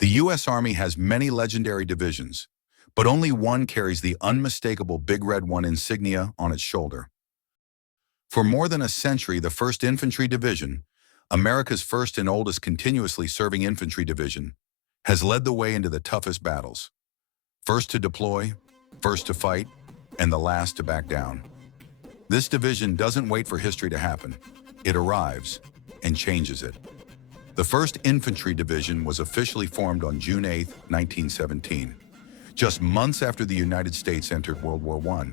The U.S. Army has many legendary divisions, but only one carries the unmistakable Big Red One insignia on its shoulder. For more than a century, the 1st Infantry Division, America's first and oldest continuously serving infantry division, has led the way into the toughest battles. First to deploy, first to fight, and the last to back down. This division doesn't wait for history to happen. It arrives and changes it. The 1st Infantry Division was officially formed on June 8, 1917, just months after the United States entered World War I.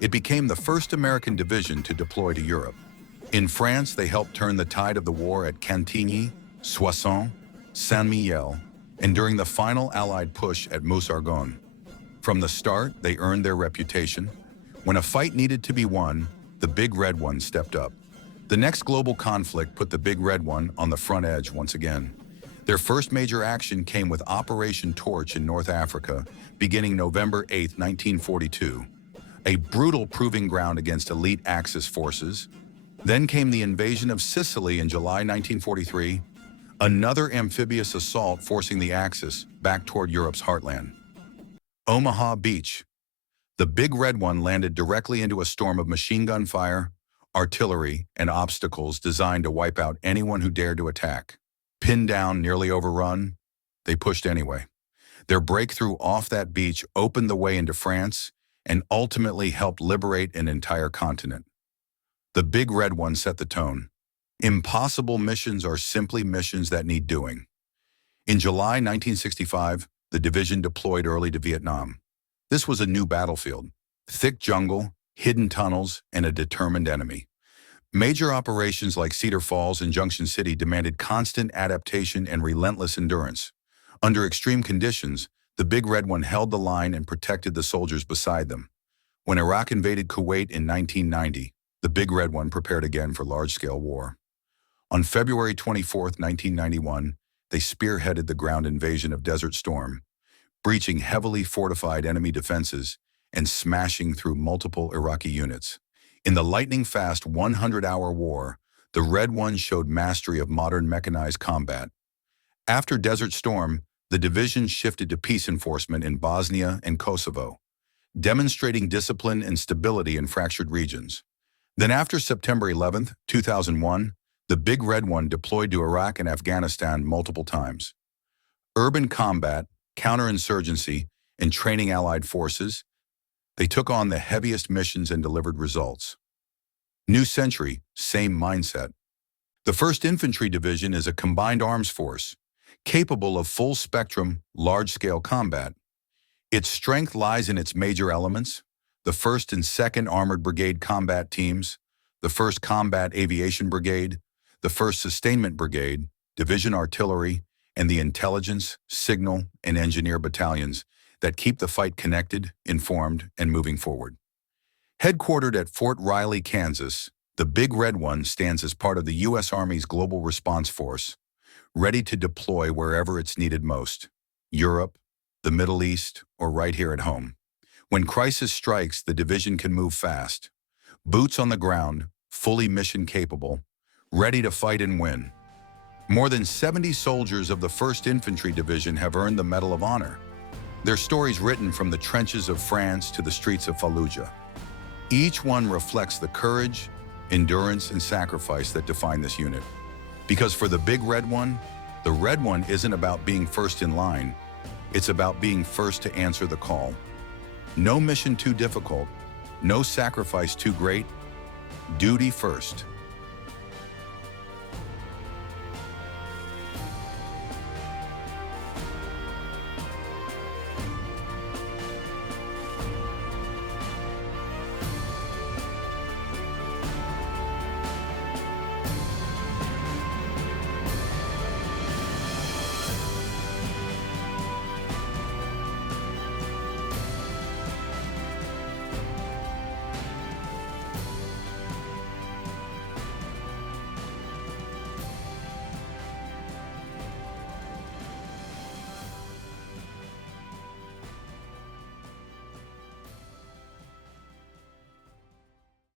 It became the first American division to deploy to Europe. In France, they helped turn the tide of the war at Cantigny, Soissons, Saint-Mihiel, and during the final Allied push at Meuse-Argonne. From the start, they earned their reputation. When a fight needed to be won, the Big Red One stepped up. The next global conflict put the Big Red One on the front edge once again. Their first major action came with Operation Torch in North Africa, beginning November 8, 1942. A brutal proving ground against elite Axis forces. Then came the invasion of Sicily in July 1943, another amphibious assault forcing the Axis back toward Europe's heartland. Omaha Beach. The Big Red One landed directly into a storm of machine gun fire, artillery, and obstacles designed to wipe out anyone who dared to attack. Pinned down, nearly overrun, they pushed anyway. Their breakthrough off that beach opened the way into France and ultimately helped liberate an entire continent. The Big Red One set the tone. Impossible missions are simply missions that need doing. In July 1965, the division deployed early to Vietnam. This was a new battlefield. Thick jungle, hidden tunnels, and a determined enemy. Major operations like Cedar Falls and Junction City demanded constant adaptation and relentless endurance. Under extreme conditions, the Big Red One held the line and protected the soldiers beside them. When Iraq invaded Kuwait in 1990, the Big Red One prepared again for large-scale war. On February 24, 1991, they spearheaded the ground invasion of Desert Storm, breaching heavily fortified enemy defenses and smashing through multiple Iraqi units. In the lightning-fast 100-hour war, the Red One showed mastery of modern mechanized combat. After Desert Storm, the division shifted to peace enforcement in Bosnia and Kosovo, demonstrating discipline and stability in fractured regions. Then after September 11, 2001, the Big Red One deployed to Iraq and Afghanistan multiple times. Urban combat, counterinsurgency, and training allied forces, they took on the heaviest missions and delivered results. New century, same mindset. The 1st Infantry Division is a combined arms force, capable of full-spectrum, large-scale combat. Its strength lies in its major elements: the 1st and 2nd Armored Brigade combat teams, the 1st Combat Aviation Brigade, the 1st Sustainment Brigade, Division Artillery, and the Intelligence, Signal, and Engineer battalions that keep the fight connected, informed, and moving forward. Headquartered at Fort Riley, Kansas, the Big Red One stands as part of the U.S. Army's Global Response Force, ready to deploy wherever it's needed most: Europe, the Middle East, or right here at home. When crisis strikes, the division can move fast. Boots on the ground, fully mission capable, ready to fight and win. More than 70 soldiers of the 1st Infantry Division have earned the Medal of Honor. Their stories written from the trenches of France to the streets of Fallujah. Each one reflects the courage, endurance, and sacrifice that define this unit. Because for the Big Red One, the Red One isn't about being first in line, it's about being first to answer the call. No mission too difficult, no sacrifice too great, duty first.